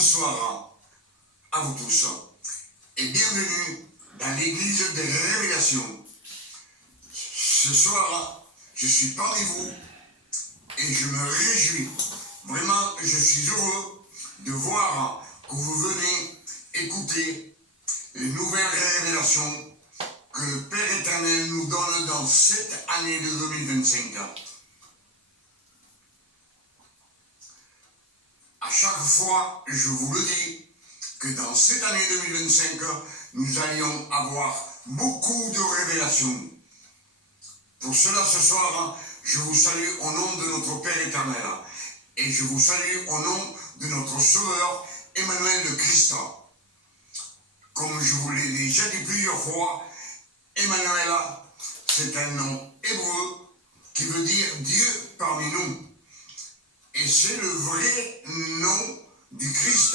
Bonsoir à vous tous et bienvenue dans l'église des révélations. Ce soir, je suis parmi vous et je me réjouis. Vraiment, je suis heureux de voir que vous venez écouter les nouvelles révélations que le Père éternel nous donne dans cette année de 2025. À chaque fois, je vous le dis, que dans cette année 2025, nous allions avoir beaucoup de révélations. Pour cela, ce soir, je vous salue au nom de notre Père éternel et je vous salue au nom de notre Sauveur, Emmanuel le Christ. Comme je vous l'ai déjà dit plusieurs fois, Emmanuel, c'est un nom hébreu qui veut dire Dieu parmi nous. Et c'est le vrai nom du Christ,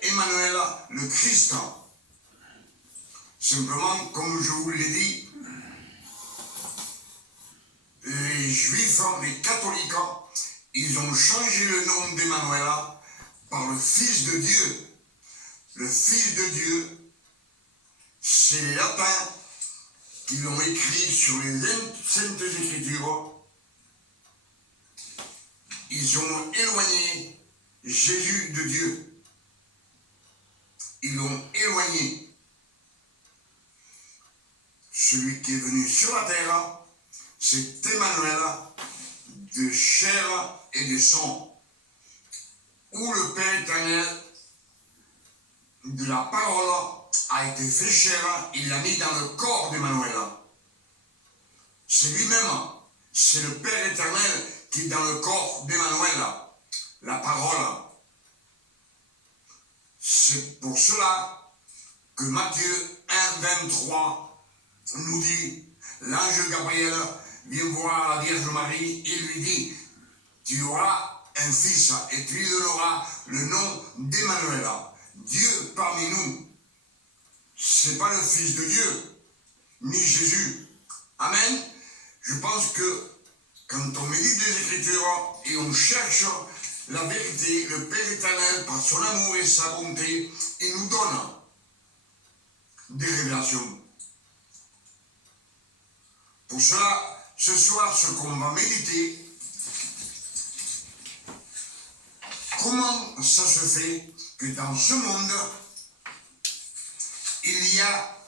Emmanuel le Christ. Simplement, comme je vous l'ai dit, les Juifs, les catholiques, ils ont changé le nom d'Emmanuel par le Fils de Dieu. Le Fils de Dieu, c'est les latins qui l'ont écrit sur les Saintes Écritures. Ils ont éloigné Jésus de Dieu. Ils l'ont éloigné. Celui qui est venu sur la terre, c'est Emmanuel, de chair et de sang, où le Père éternel de la parole a été fait chair, il l'a mis dans le corps d'Emmanuel. C'est lui-même, c'est le Père éternel qui est dans le corps d'Emmanuel, la parole. C'est pour cela que Matthieu 1, 23 nous dit, l'ange Gabriel vient voir la Vierge Marie et lui dit, tu auras un fils et tu lui donneras le nom d'Emmanuel, Dieu parmi nous. C'est pas le Fils de Dieu, ni Jésus. Amen. Je pense que quand on médite des Écritures et on cherche la vérité, le Père éternel, par son amour et sa bonté, il nous donne des révélations. Pour cela, ce soir, ce qu'on va méditer, comment ça se fait que dans ce monde, il y a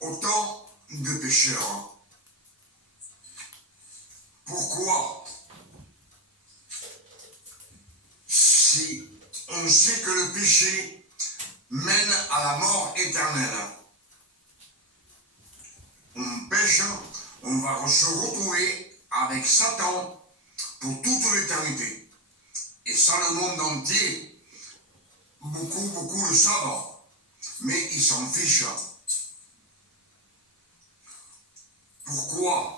autant de pécheurs? Pourquoi? Si on sait que le péché mène à la mort éternelle, on pêche, on va se retrouver avec Satan pour toute l'éternité. Et ça, le monde entier, beaucoup le savent, mais ils s'en fichent. Pourquoi?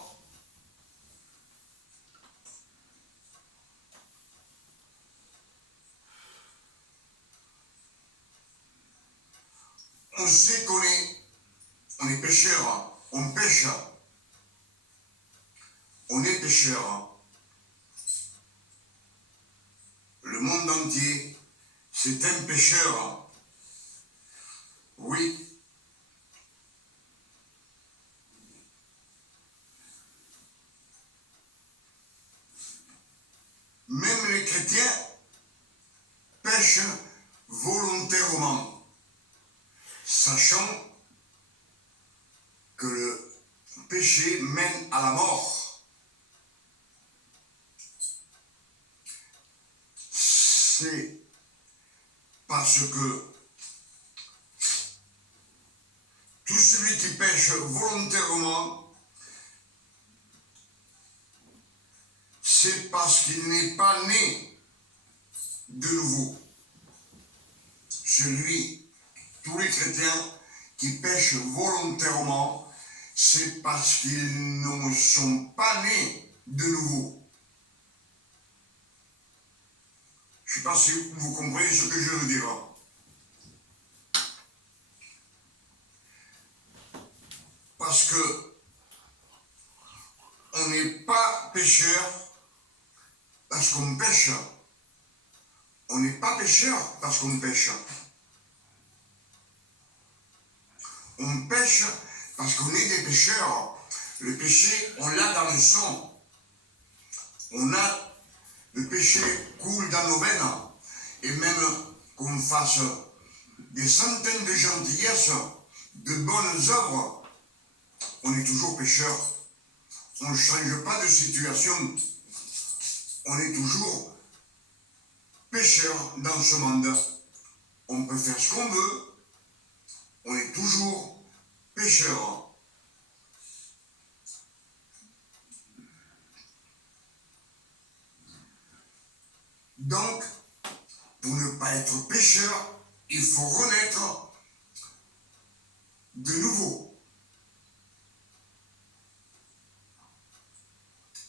On sait qu'on est pécheur, on pêche, on est pécheur. Le monde entier, c'est un pécheur. Oui. Même les chrétiens pêchent volontairement, sachant que le péché mène à la mort. C'est parce que tout celui qui pêche volontairement, c'est parce qu'il n'est pas né de nouveau. Tous les chrétiens qui pêchent volontairement, c'est parce qu'ils ne sont pas nés de nouveau. Je ne sais pas si vous comprenez ce que je veux dire. Parce que on n'est pas pécheur parce qu'on pêche. On n'est pas pécheur parce qu'on pêche. On pêche parce qu'on est des pécheurs. Le péché, on l'a dans le sang. Le péché coule dans nos veines. Et même qu'on fasse des centaines de gentillesses, de bonnes œuvres, on est toujours pécheur. On ne change pas de situation. On est toujours pécheur dans ce monde. On peut faire ce qu'on veut. On est toujours pécheur. Donc, pour ne pas être pécheur, il faut renaître de nouveau.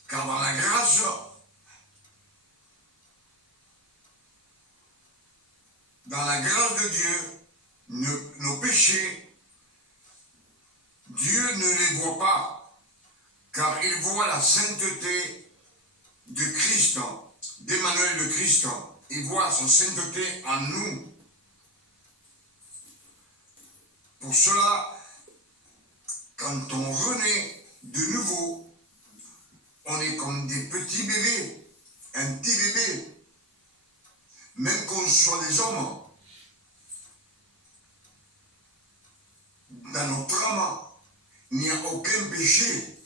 Car dans la grâce, de Dieu, nos péchés, Dieu ne les voit pas, car il voit la sainteté de Christ, d'Emmanuel de Christ. Il voit sa sainteté en nous. Pour cela, quand on renaît de nouveau, on est comme des petits bébés, un petit bébé. Même qu'on soit des hommes, dans notre âme, il n'y a aucun péché.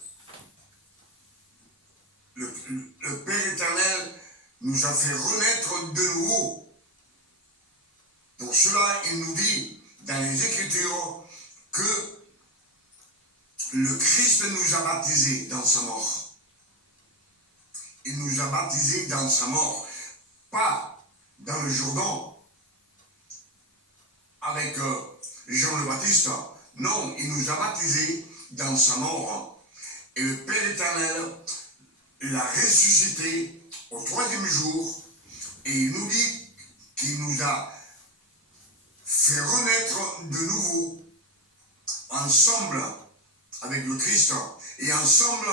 Le Père éternel nous a fait renaître de nouveau. Pour cela, il nous dit dans les Écritures que le Christ nous a baptisés dans sa mort. Il nous a baptisés dans sa mort, pas dans le Jourdain avec Jean le Baptiste. Non, il nous a baptisés dans sa mort. Et le Père éternel l'a ressuscité au 3e jour, et il nous dit qu'il nous a fait renaître de nouveau ensemble avec le Christ, et ensemble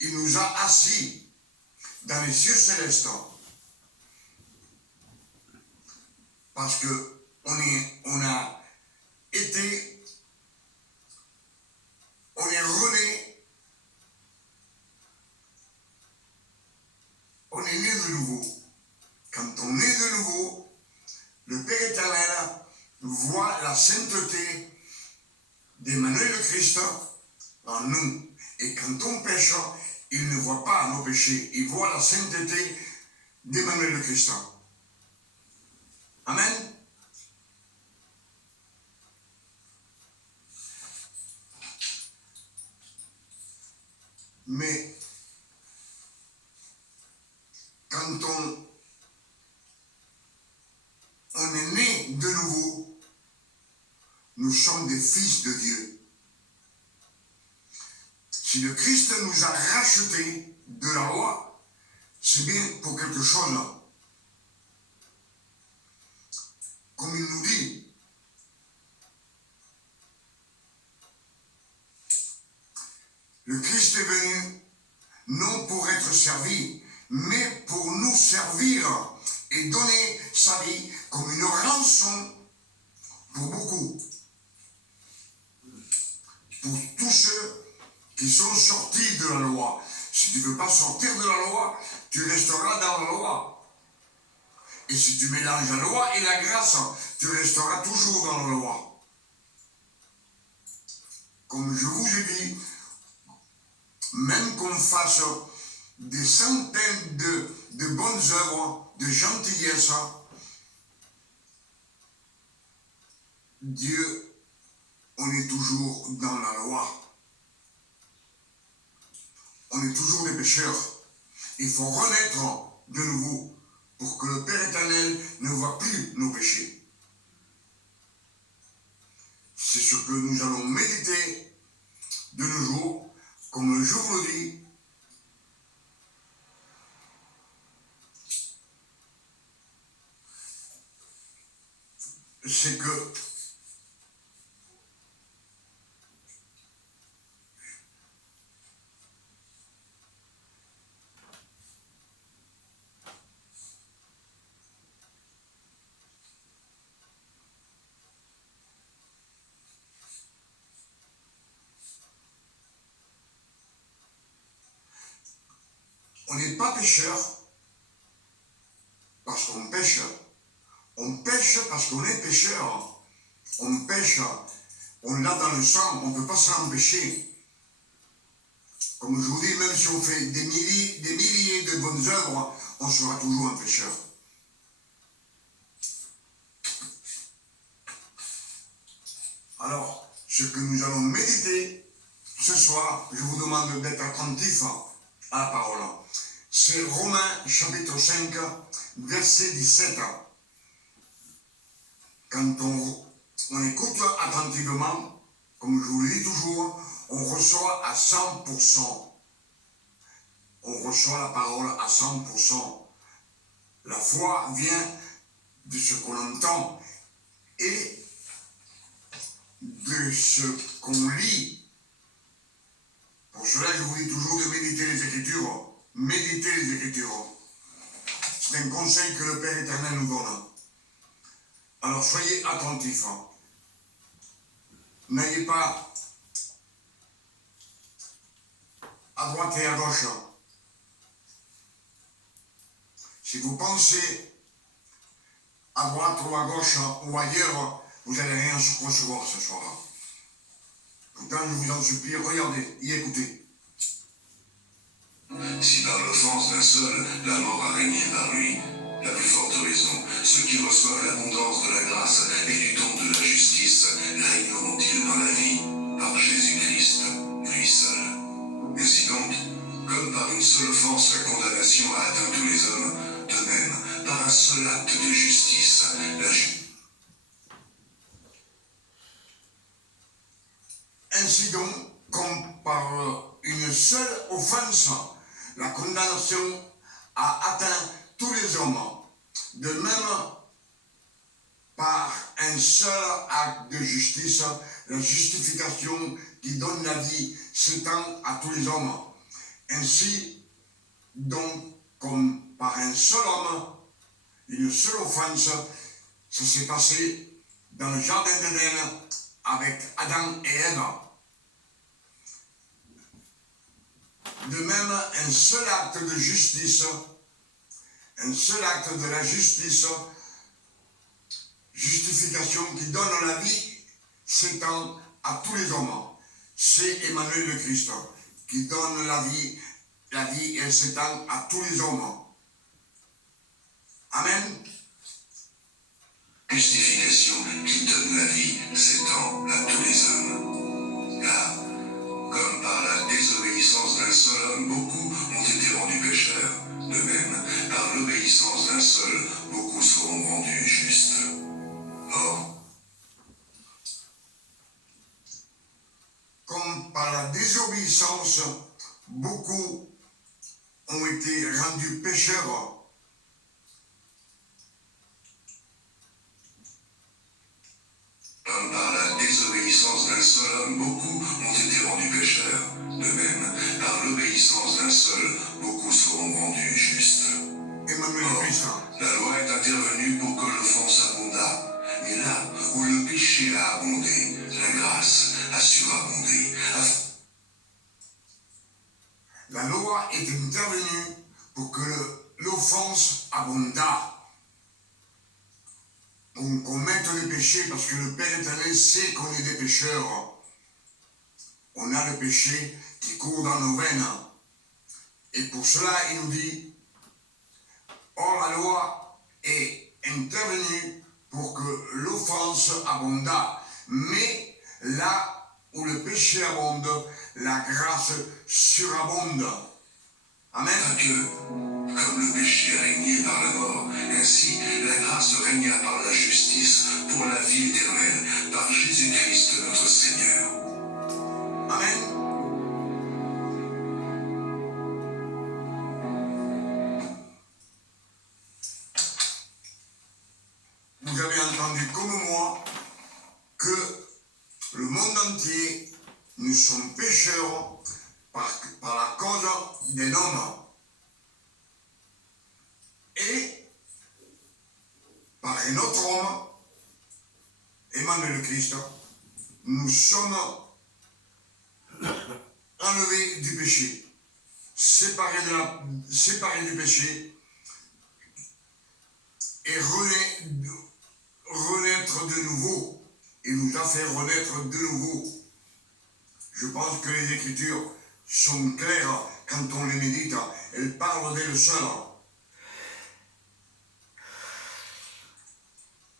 il nous a assis dans les cieux célestes, parce que on est rené, on est né de nouveau. Quand on est de nouveau, le Père éternel voit la sainteté d'Emmanuel le Christ en nous. Et quand on pêche, il ne voit pas nos péchés, il voit la sainteté d'Emmanuel le Christ. Amen. Mais quand on est né de nouveau, nous sommes des fils de Dieu. Si le Christ nous a rachetés de la loi, c'est bien pour quelque chose. Comme il nous dit, le Christ est venu non pour être servi, mais pour nous servir et donner sa vie comme une rançon pour beaucoup. Pour tous ceux qui sont sortis de la loi. Si tu ne veux pas sortir de la loi, tu resteras dans la loi. Et si tu mélanges la loi et la grâce, tu resteras toujours dans la loi. Comme je vous ai dit, même qu'on fasse des centaines de bonnes œuvres, de gentillesse, Dieu, on est toujours dans la loi. On est toujours des pécheurs. Il faut renaître de nouveau pour que le Père éternel ne voit plus nos péchés. C'est ce que nous allons méditer de nos jours, comme je vous le dis. C'est que on n'est pas pécheur parce qu'on pêche. On pêche parce qu'on est pécheur. On pêche, on l'a dans le sang, on ne peut pas s'en empêcher. Comme je vous dis, même si on fait des milliers de bonnes œuvres, on sera toujours un pécheur. Alors, ce que nous allons méditer ce soir, je vous demande d'être attentif à la parole. C'est Romains chapitre 5, verset 17. Quand on écoute attentivement, comme je vous le dis toujours, on reçoit à 100%. On reçoit la parole à 100%. La foi vient de ce qu'on entend et de ce qu'on lit. Pour cela, je vous dis toujours de méditer les Écritures. Méditez les Écritures. C'est un conseil que le Père éternel nous donne. Alors soyez attentifs. N'ayez pas à droite et à gauche. Si vous pensez à droite ou à gauche ou ailleurs, vous n'allez rien recevoir ce soir. Pourtant, je vous en supplie, regardez et écoutez. Si par l'offense d'un seul, la mort a régné par lui, la plus forte raison, ceux qui reçoivent l'abondance de la grâce et du don de la justice régneront-ils dans la vie par Jésus-Christ, lui seul. Ainsi donc, comme par une seule offense la condamnation a atteint tous les hommes, de même, par un seul acte de justice, la Ainsi donc, comme par une seule offense, la condamnation a atteint tous les hommes. De même, par un seul acte de justice, la justification qui donne la vie s'étend à tous les hommes. Ainsi, donc, comme par un seul homme, une seule offense, ça s'est passé dans le jardin d'Éden avec Adam et Ève. De même, un seul acte de justice, un seul acte de la justice, justification qui donne la vie, s'étend à tous les hommes. C'est Emmanuel le Christ qui donne la vie, elle s'étend à tous les hommes. Amen. justification qui donne la vie s'étend à tous les hommes. Car, comme par la désobéissance d'un seul homme, beaucoup ont été rendus pécheurs, de même, par l'obéissance d'un seul, beaucoup seront rendus justes. Or, comme par la désobéissance, beaucoup ont été rendus pécheurs. Comme par la désobéissance d'un seul homme, beaucoup ont été rendus pécheurs. De même, par l'obéissance d'un seul, beaucoup seront rendus justes. Emmanuel Or, Christ. la loi est intervenue pour que l'offense abondât. Mais là où le péché a abondé, la grâce a surabondé. La loi est intervenue pour que l'offense abondât. On commette les péchés parce que le Père éternel sait qu'on est des pécheurs. On a le péché qui court dans nos veines. Et pour cela, il nous dit, or la loi est intervenue pour que l'offense abondât. Mais là où le péché abonde, la grâce surabonde. Amen. Pas que, comme le péché a régné par la mort, ainsi la grâce régna par la justice pour la vie éternelle, par Jésus-Christ notre Seigneur. Amen. Vous avez entendu comme moi que le monde entier, nous sommes pécheurs par la cause d'un homme. Et par un autre homme, Emmanuel le Christ, nous sommes enlevés du péché. séparé du péché et renaître de nouveau. Il nous a fait renaître de nouveau. Je pense que les Écritures sont claires quand on les médite. Elles parlent d'elles seules.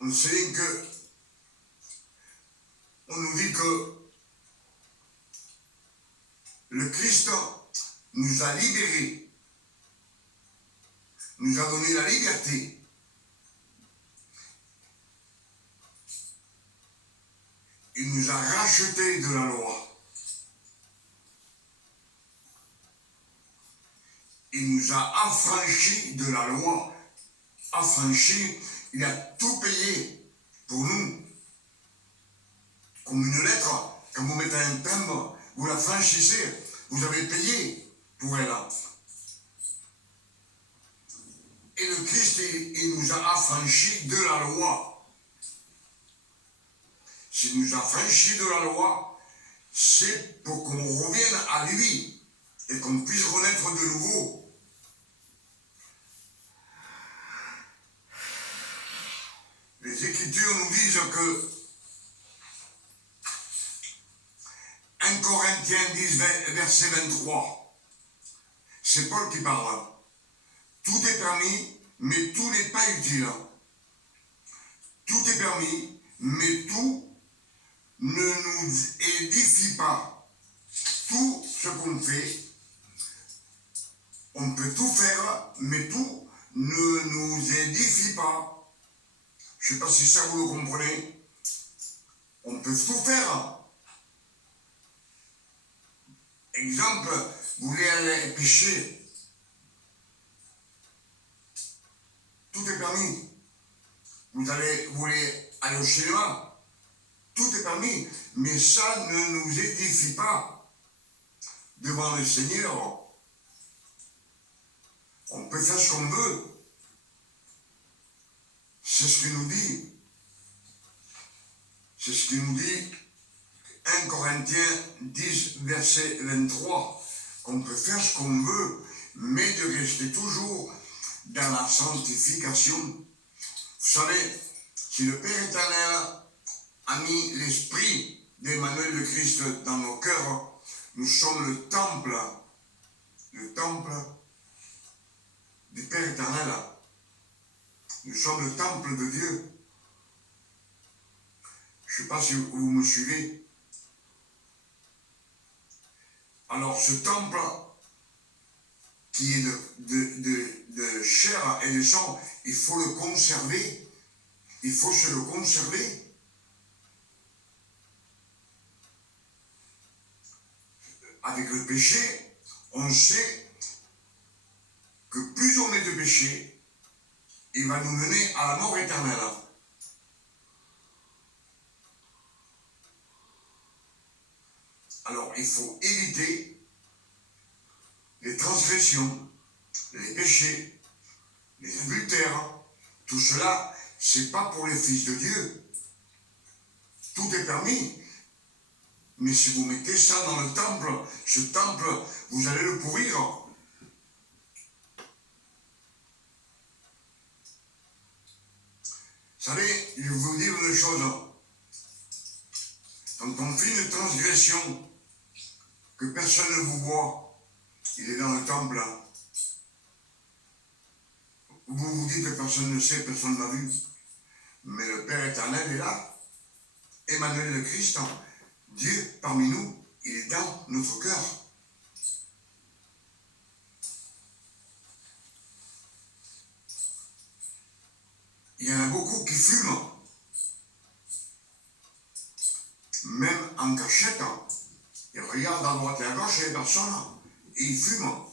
On sait que on nous dit que le Christ nous a libérés, nous a donné la liberté. Il nous a rachetés de la loi. Il nous a affranchis de la loi. Affranchis, il a tout payé pour nous. Comme une lettre, quand vous mettez un timbre, vous la franchissez, vous avez payé pour elle. Et le Christ, il nous a affranchis de la loi. S'il nous a franchis de la loi, c'est pour qu'on revienne à lui et qu'on puisse renaître de nouveau. Les Écritures nous disent que 1 Corinthiens 10, verset 23, c'est Paul qui parle. Tout est permis, mais tout n'est pas utile. Tout est permis, mais tout ne nous édifie pas. Tout ce qu'on fait, on peut tout faire, mais tout ne nous édifie pas. Je ne sais pas si ça vous le comprenez. On peut tout faire. Exemple, vous voulez aller pêcher. Tout est permis. Vous voulez aller au cinéma. Tout est permis. Mais ça ne nous édifie pas. Devant le Seigneur, on peut faire ce qu'on veut. C'est ce qu'il nous dit. C'est ce qu'il nous dit 1 Corinthiens 10, verset 23. On peut faire ce qu'on veut, mais de rester toujours dans la sanctification. Vous savez, si le Père éternel a mis l'esprit d'Emmanuel le Christ dans nos cœurs, nous sommes le temple du Père éternel. Nous sommes le temple de Dieu. Je ne sais pas si vous me suivez. Alors ce temple qui est de chair et de sang, il faut le conserver. Il faut se le conserver. Avec le péché, on sait que plus on est de péché, il va nous mener à la mort éternelle. Alors il faut éviter les transgressions, les péchés, les adultères. Tout cela, c'est pas pour les fils de Dieu. Tout est permis. Mais si vous mettez ça dans le temple, ce temple, vous allez le pourrir. Vous savez, je vais vous dire une chose. Quand on fait une transgression, que personne ne vous voit, il est dans le temple. Vous vous dites que personne ne sait, personne ne l'a vu. Mais le Père éternel est là. Emmanuel le Christ, Dieu parmi nous, il est dans notre cœur. Il y en a beaucoup qui fument. Même en cachette. Ils regardent à droite et à gauche et personne. Et ils fument.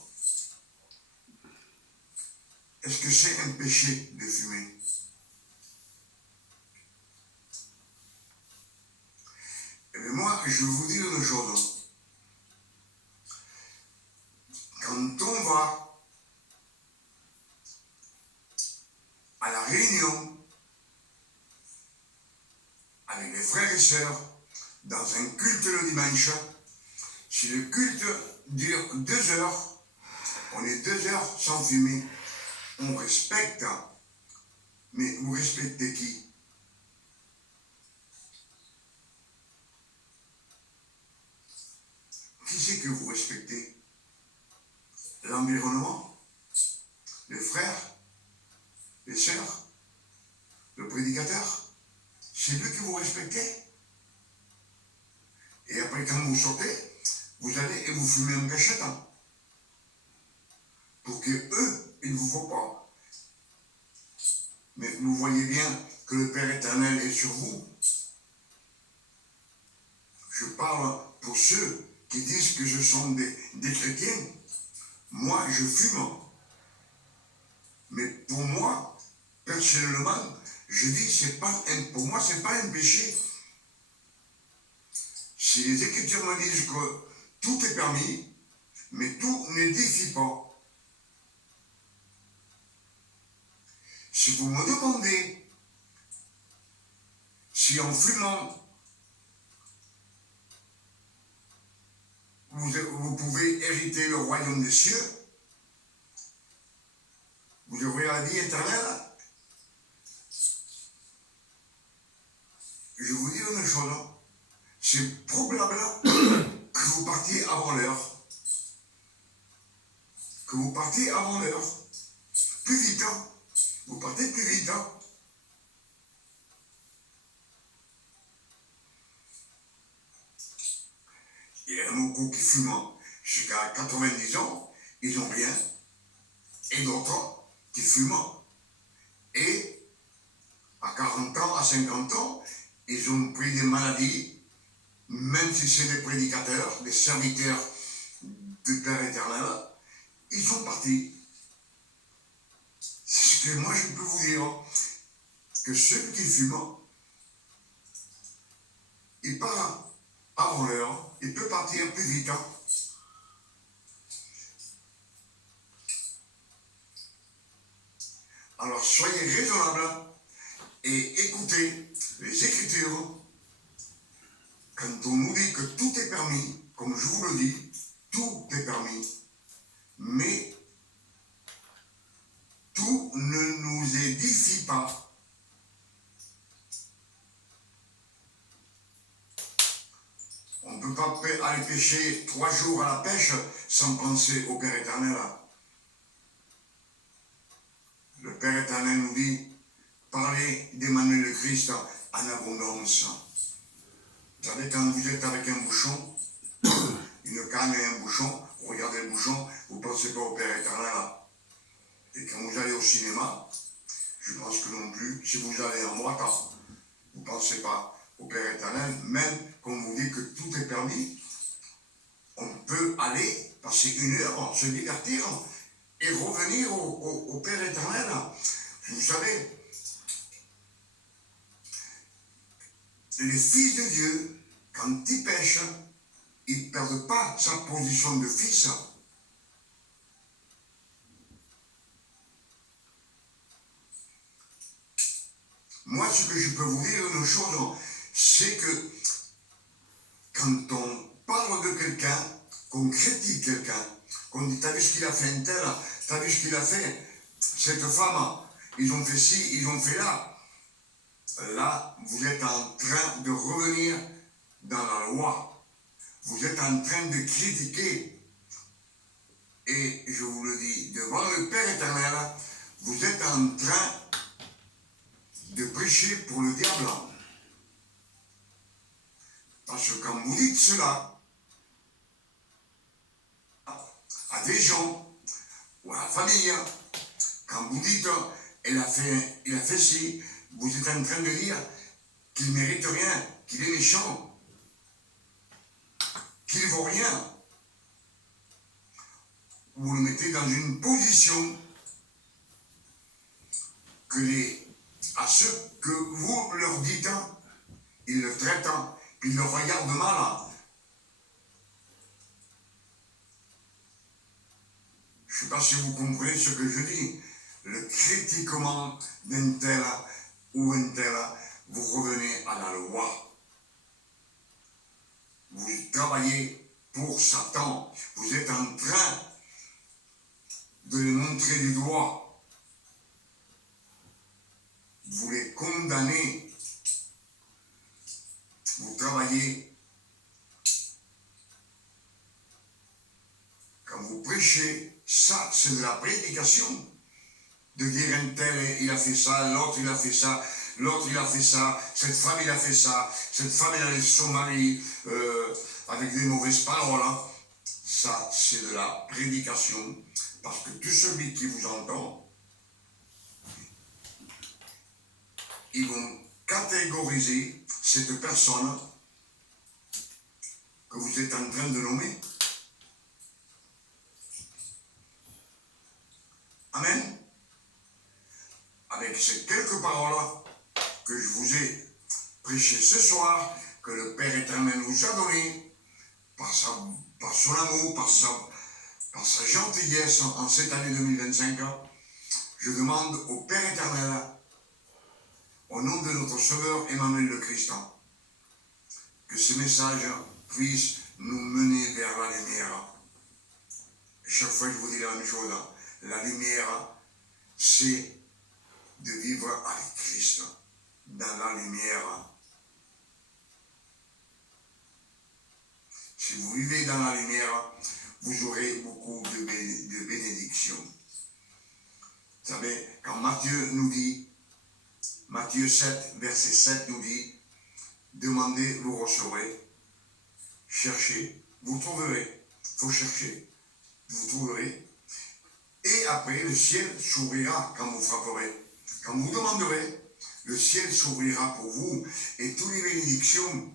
Est-ce que c'est un péché de fumer? Eh bien moi, je vais vous dire une chose. Quand on va à la réunion avec les frères et sœurs dans un culte le dimanche, si le culte dure 2 heures, On est 2 heures sans fumer. On respecte. Mais vous respectez qui? Qui c'est que vous respectez? L'environnement? Les frères? Les sœurs? Le prédicateur? C'est lui que vous respectez? Et après, quand vous sortez, vous allez et vous fumez un cachette. Pour que eux, ils ne vous voient pas. Mais vous voyez bien que le Père éternel est sur vous. Je parle pour ceux qui disent que ce sont des chrétiens. Moi, je fume. Mais pour moi, personnellement, je dis, pour moi, ce n'est pas un péché. Si les Écritures me disent que tout est permis, mais tout n'édifie pas. Si vous me demandez si en fumant, vous pouvez hériter le royaume des cieux, vous aurez la vie éternelle, je vous dis une chose, c'est probable que vous partiez avant l'heure. Que vous partiez avant l'heure. Plus vite, hein. Vous partez plus vite, hein. Il y a beaucoup qui fument jusqu'à 90 ans, ils n'ont rien. Et d'autres qui fument. Et à 40 ans, à 50 ans, ils ont pris des maladies, même si c'est des prédicateurs, des serviteurs du Père éternel, ils sont partis. C'est ce que moi je peux vous dire, que ceux qui fument, ils partent avant l'heure, ils peuvent partir plus vite. Hein. Alors soyez raisonnables et écoutez les Écritures. Quand on nous dit que tout est permis, comme je vous le dis, tout est permis, mais tout ne nous édifie pas. On ne peut pas aller pêcher 3 jours à la pêche sans penser au Père éternel. Le Père éternel nous dit, parlez d'Emmanuel le Christ en abondance. Vous savez, quand vous êtes avec un bouchon, une canne et un bouchon, vous regardez le bouchon, vous ne pensez pas au Père éternel. Et quand vous allez au cinéma, je pense que non plus, si vous allez en boîte, vous ne pensez pas au Père éternel, même comme vous dit que tout est permis, on peut aller passer 1 heure, se divertir et revenir au Père éternel. Vous savez, les fils de Dieu, quand ils pêchent, ils ne perdent pas sa position de fils. Moi, ce que je peux vous dire, une chose, c'est que quand on parle de quelqu'un, qu'on critique quelqu'un, qu'on dit, t'as vu ce qu'il a fait un tel, t'as vu ce qu'il a fait, cette femme, ils ont fait ci, ils ont fait là. Là, vous êtes en train de revenir dans la loi. Vous êtes en train de critiquer. Et je vous le dis, devant le Père éternel, vous êtes en train de prêcher pour le diable. Parce que quand vous dites cela à des gens ou à la famille, quand vous dites il a fait ci, vous êtes en train de dire qu'il ne mérite rien, qu'il est méchant, qu'il ne vaut rien. Vous le mettez dans une position à ceux que vous leur dites, ils le traitent, puis ils le regardent mal. Je ne sais pas si vous comprenez ce que je dis. Le critiquement d'un tel ou un tel, vous revenez à la loi. Vous travaillez pour Satan. Vous êtes en train de les montrer du doigt, vous les condamnez, vous travaillez. Quand vous prêchez, ça c'est de la prédication. De dire un tel, il a fait ça, l'autre il a fait ça, l'autre il a fait ça, cette femme il a fait ça, cette femme elle a laissé son mari avec des mauvaises paroles. Hein. Ça c'est de la prédication, parce que tout celui qui vous entend, ils vont catégoriser cette personne que vous êtes en train de nommer. Amen. Avec ces quelques paroles que je vous ai prêchées ce soir, que le Père éternel vous a données, par son amour, par sa gentillesse en cette année 2025, je demande au Père éternel, au nom de notre Sauveur Emmanuel le Christ, que ce message puisse nous mener vers la lumière. Et chaque fois je vous dis la même chose, la lumière, c'est de vivre avec Christ dans la lumière. Si vous vivez dans la lumière, vous aurez beaucoup de bénédictions. Vous savez, quand Matthieu nous dit, Matthieu 7, verset 7 nous dit, demandez, vous recevrez, cherchez, vous trouverez. Il faut chercher, vous trouverez. Et après, le ciel s'ouvrira quand vous frapperez. Quand vous demanderez, le ciel s'ouvrira pour vous et toutes les bénédictions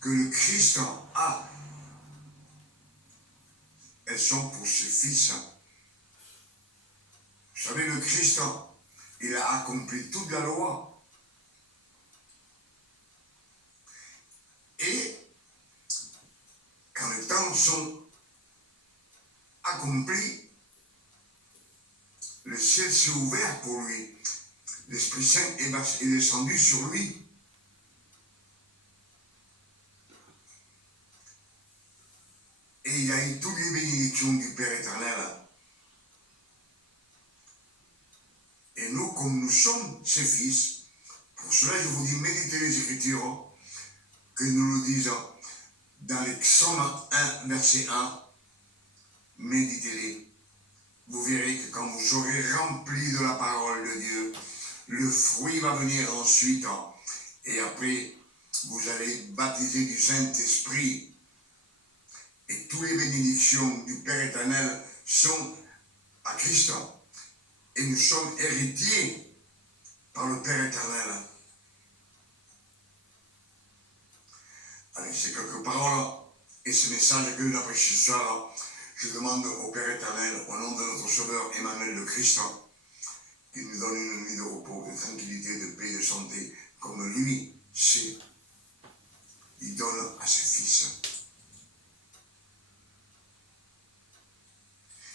que le Christ a, elles sont pour ses fils. Vous savez, le Christ, il a accompli toute la loi. Et quand les temps sont accomplis, le ciel s'est ouvert pour lui. L'Esprit Saint est descendu sur lui. Et il a eu toutes les bénédictions du Père éternel. Et nous, comme nous sommes ses fils, pour cela je vous dis, méditez les Écritures, que nous le disons dans les Psaumes 1, verset 1, méditez-les. Vous verrez que quand vous serez remplis de la parole de Dieu, le fruit va venir ensuite, et après, vous allez baptiser du Saint-Esprit. Et toutes les bénédictions du Père éternel sont à Christ. Et nous sommes héritiers par le Père éternel. Avec ces quelques paroles et ce message que nous avons prêché ce soir, je demande au Père éternel, au nom de notre Sauveur Emmanuel le Christ, qu'il nous donne une nuit de repos, de tranquillité, de paix, de santé, comme lui sait. Il donne à ses fils.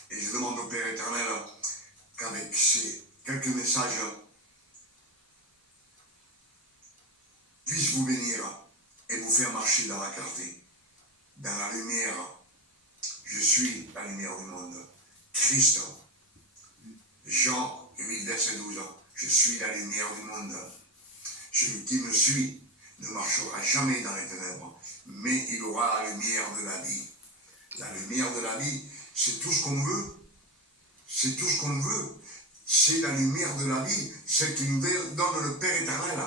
Et je demande au Père éternel qu'avec ces quelques messages puisse vous bénir et vous faire marcher dans la clarté, dans la lumière. Je suis la lumière du monde. Christ, Jean 8, verset 12, je suis la lumière du monde. Celui qui me suit ne marchera jamais dans les ténèbres, mais il aura la lumière de la vie. La lumière de la vie, c'est tout ce qu'on veut. C'est tout ce qu'on veut. C'est la lumière de la vie, celle qui nous donne le Père éternel.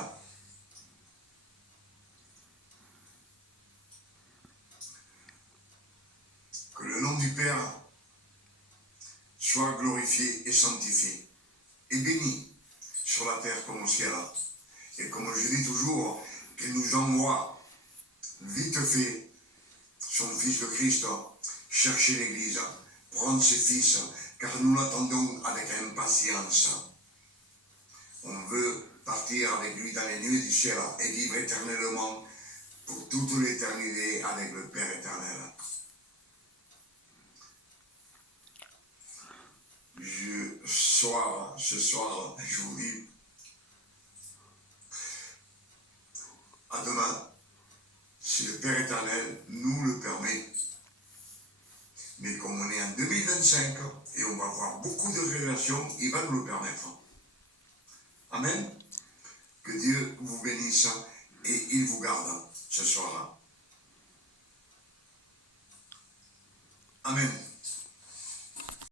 Que le nom du Père soit glorifié et sanctifié et béni sur la terre comme au ciel. Et comme je dis toujours, qu'il nous envoie vite fait son Fils de Christ chercher l'Église, prendre ses fils, car nous l'attendons avec impatience. On veut partir avec lui dans les nuées du ciel et vivre éternellement pour toute l'éternité avec le Père éternel. Ce soir, je vous dis, à demain, si le Père éternel nous le permet. Mais comme on est en 2025 et on va avoir beaucoup de révélations, il va nous le permettre. Amen. Que Dieu vous bénisse et il vous garde ce soir-là. Amen.